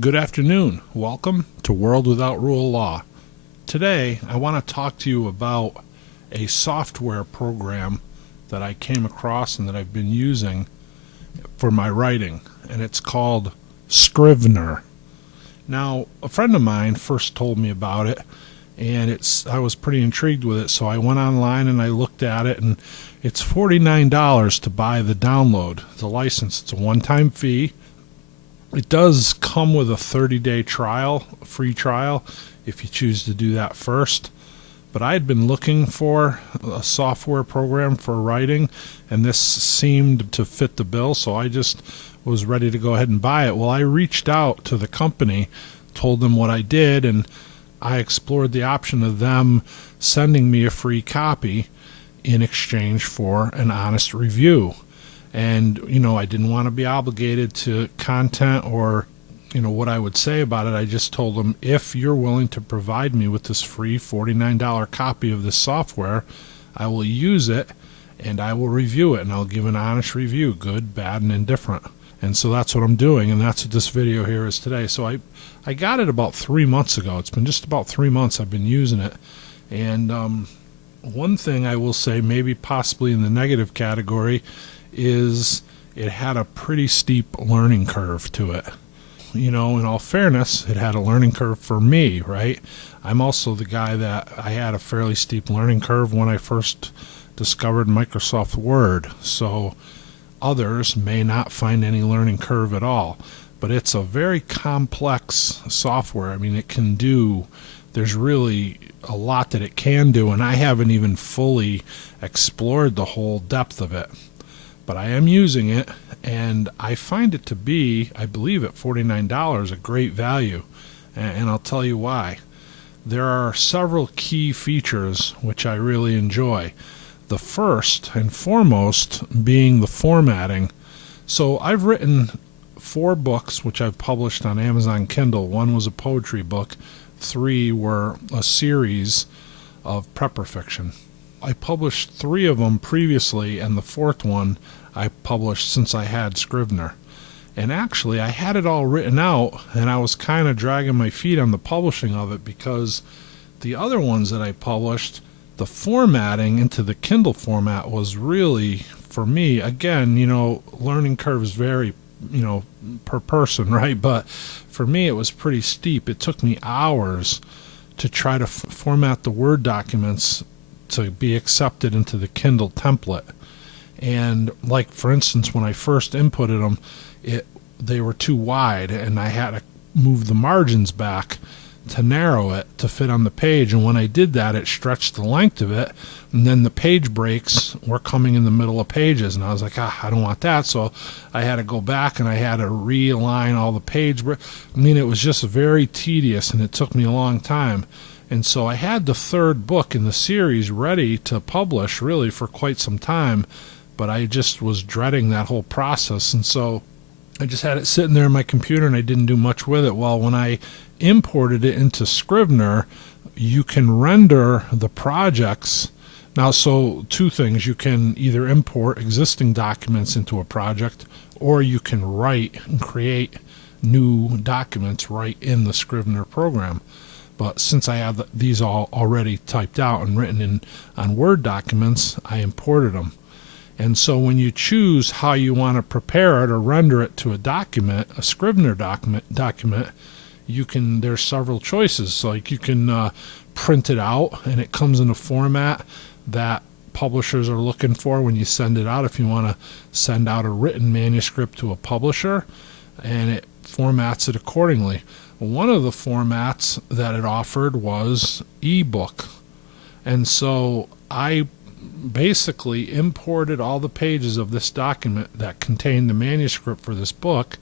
Good afternoon. Welcome to World Without Rule Law. Today, I want to talk to you about a software program that I came across and that I've been using for my writing, and it's called Scrivener. Now, a friend of mine first told me about it, and I was pretty intrigued with it, so I went online and I looked at it, and it's $49 to buy the download, the license. It's a one-time fee. It does come with a 30-day trial, a free trial, if you choose to do that first. But I had been looking for a software program for writing, and this seemed to fit the bill, so I just was ready to go ahead and buy it. Well, I reached out to the company, told them what I did, and I explored the option of them sending me a free copy in exchange for an honest review. And, I didn't want to be obligated to content or, what I would say about it. I just told them, if you're willing to provide me with this free $49 copy of this software, I will use it and I will review it, and I'll give an honest review, good, bad, and indifferent. And so that's what I'm doing, and that's what this video here is today. So I got it about 3 months ago. It's been just about 3 months I've been using it. And one thing I will say, maybe possibly in the negative category, is it had a pretty steep learning curve to it. In all fairness, it had a learning curve for me, right? I'm also the guy that I had a fairly steep learning curve when I first discovered Microsoft Word. So others may not find any learning curve at all. But it's a very complex software. I mean, there's really a lot that it can do, and I haven't even fully explored the whole depth of it. But I am using it, and I find it to be, I believe at $49, a great value, and I'll tell you why. There are several key features which I really enjoy. The first and foremost being the formatting. So I've written 4 books which I've published on Amazon Kindle. 1 was a poetry book, 3 were a series of prepper fiction. I published 3 of them previously, and the 4th one I published since I had Scrivener. And actually, I had it all written out, and I was kind of dragging my feet on the publishing of it because the other ones that I published, the formatting into the Kindle format was really, for me, again, learning curves vary, per person, right? But for me, it was pretty steep. It took me hours to try to format the Word documents to be accepted into the Kindle template. And like, for instance, when I first inputted them, they were too wide, and I had to move the margins back to narrow it to fit on the page. And when I did that, it stretched the length of it, and then the page breaks were coming in the middle of pages, and I was like, I don't want that. So I had to go back and I had to realign all the page. It was just very tedious, and it took me a long time. And so I had the 3rd book in the series ready to publish really for quite some time, but I just was dreading that whole process. And so I just had it sitting there on my computer, and I didn't do much with it. Well, when I imported it into Scrivener, you can render the projects. Now, so 2 things. You can either import existing documents into a project, or you can write and create new documents right in the Scrivener program. But since I have these all already typed out and written on Word documents, I imported them. And so when you choose how you want to prepare it or render it to a document, a Scrivener document, there's several choices. Like you can print it out, and it comes in a format that publishers are looking for when you send it out. If you want to send out a written manuscript to a publisher, and it formats it accordingly. One of the formats that it offered was ebook. And so I basically imported all the pages of this document that contained the manuscript for this book,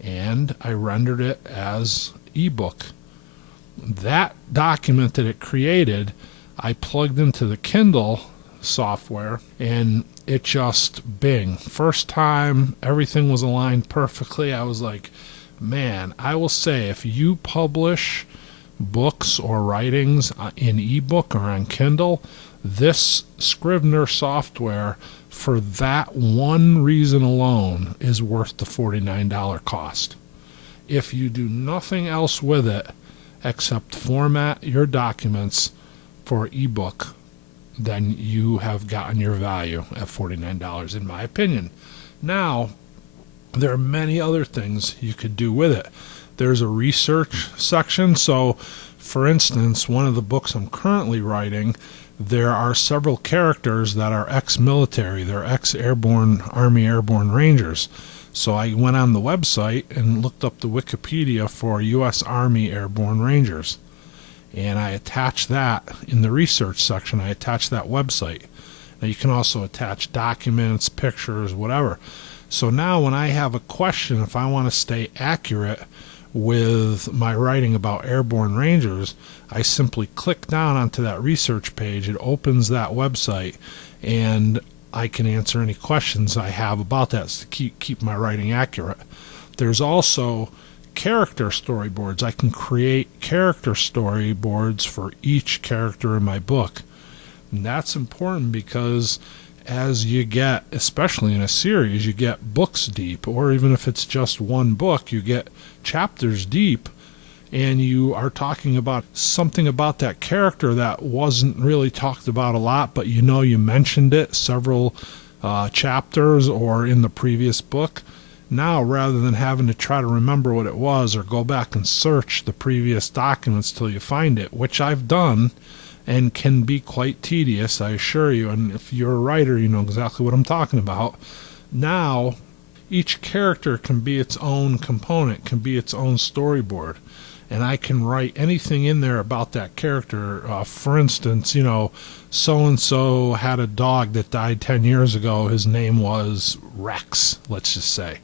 and I rendered it as ebook. That document that it created, I plugged into the Kindle software, and it just bing. First time, everything was aligned perfectly. I was like, man, I will say, if you publish books or writings in ebook or on Kindle, this Scrivener software, for that one reason alone, is worth the $49 cost. if you do nothing else with it except format your documents for ebook, then you have gotten your value at $49, in my opinion. Now, there are many other things you could do with it. There's a research section. So, for instance, one of the books I'm currently writing, there are several characters that are ex-military. They're ex-airborne, Army Airborne Rangers. So I went on the website and looked up the Wikipedia for U.S. Army Airborne Rangers. And I attached that in the research section. I attached that website. Now you can also attach documents, pictures, whatever. So now when I have a question, if I want to stay accurate with my writing about airborne rangers, I simply click down onto that research page. It opens that website, and I can answer any questions I have about that to keep my writing accurate. There's also character storyboards. I can create character storyboards for each character in my book. And that's important because as you get, especially in a series, you get books deep, or even if it's just one book, you get chapters deep, and you are talking about something about that character that wasn't really talked about a lot, but you know you mentioned it several chapters or in the previous book. Now, rather than having to try to remember what it was or go back and search the previous documents till you find it, which I've done and can be quite tedious, I assure you, and if you're a writer, you know exactly what I'm talking about. Now, each character can be its own component, can be its own storyboard, and I can write anything in there about that character. For instance, you know, so-and-so had a dog that died 10 years ago. His name was Rex, let's just say.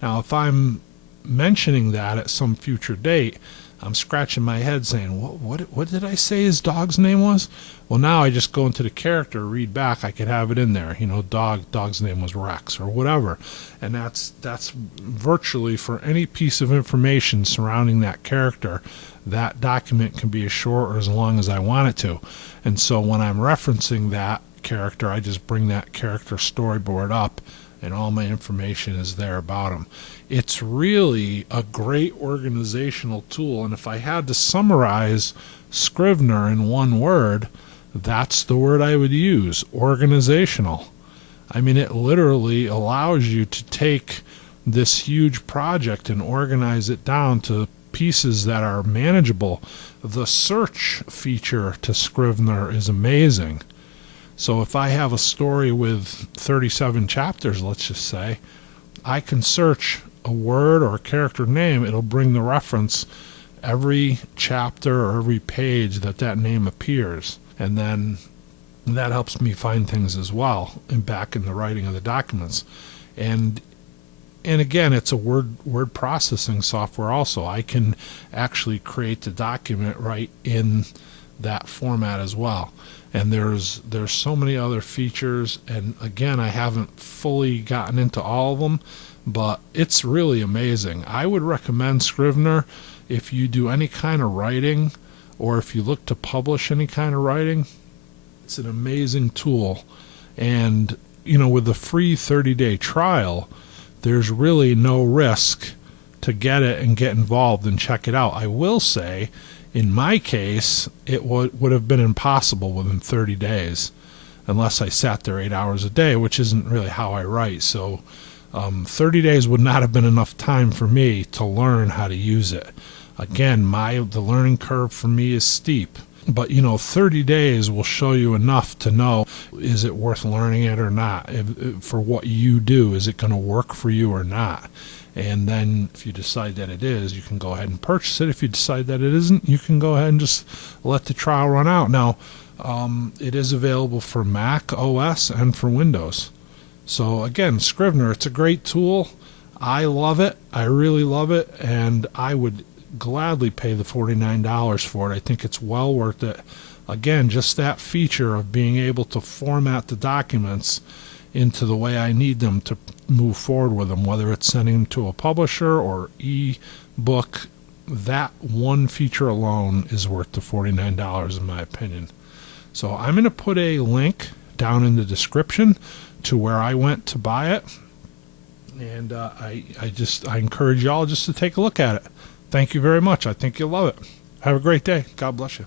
Now, if I'm mentioning that at some future date, I'm scratching my head saying, what did I say his dog's name was? Well, now I just go into the character, read back, I could have it in there. You know, dog's name was Rex or whatever. And that's virtually for any piece of information surrounding that character. That document can be as short or as long as I want it to. And so when I'm referencing that character, I just bring that character storyboard up, and all my information is there about him. It's really a great organizational tool, and if I had to summarize Scrivener in one word, that's the word I would use: organizational. I mean, it literally allows you to take this huge project and organize it down to pieces that are manageable. The search feature to Scrivener is amazing. So if I have a story with 37 chapters, let's just say, I can search a word or a character name. It'll bring the reference every chapter or every page that name appears. And then that helps me find things as well and back in the writing of the documents. And again, it's a word processing software also. I can actually create the document right in that format as well. And there's so many other features, and again, I haven't fully gotten into all of them, but it's really amazing. I would recommend Scrivener if you do any kind of writing, or if you look to publish any kind of writing. It's an amazing tool. And you know, with the free 30-day trial, there's really no risk to get it and get involved and check it out. I will say, in my case, it would have been impossible within 30 days unless I sat there 8 hours a day, which isn't really how I write. So 30 days would not have been enough time for me to learn how to use it. Again, the learning curve for me is steep. But, you know, 30 days will show you enough to know, is it worth learning it or not? For what you do, is it going to work for you or not? And then if you decide that it is, you can go ahead and purchase it. If you decide that it isn't, you can go ahead and just let the trial run out. Now, it is available for Mac OS and for Windows. So again, Scrivener, it's a great tool. I love it. I really love it. And I would gladly pay the $49 for it. I think it's well worth it. Again, just that feature of being able to format the documents into the way I need them to move forward with them, whether it's sending them to a publisher or e-book, that one feature alone is worth the $49 in my opinion. So I'm going to put a link down in the description to where I went to buy it. And I encourage y'all just to take a look at it. Thank you very much. I think you'll love it. Have a great day. God bless you.